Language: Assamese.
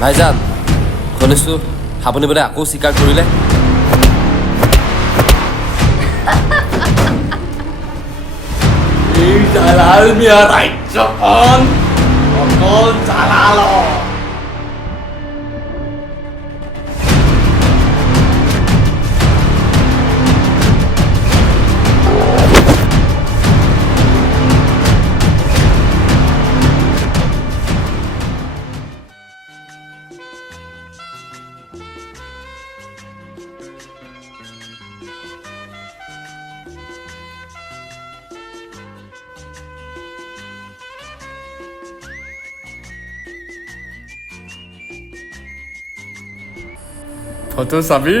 ভাইজান শুনিছোঁ আপুনি বোলে আকৌ স্বীকাৰ কৰিলে এই জালাল মিয়া ৰাজ্যখন অকল জালালৰ ফটো চাবি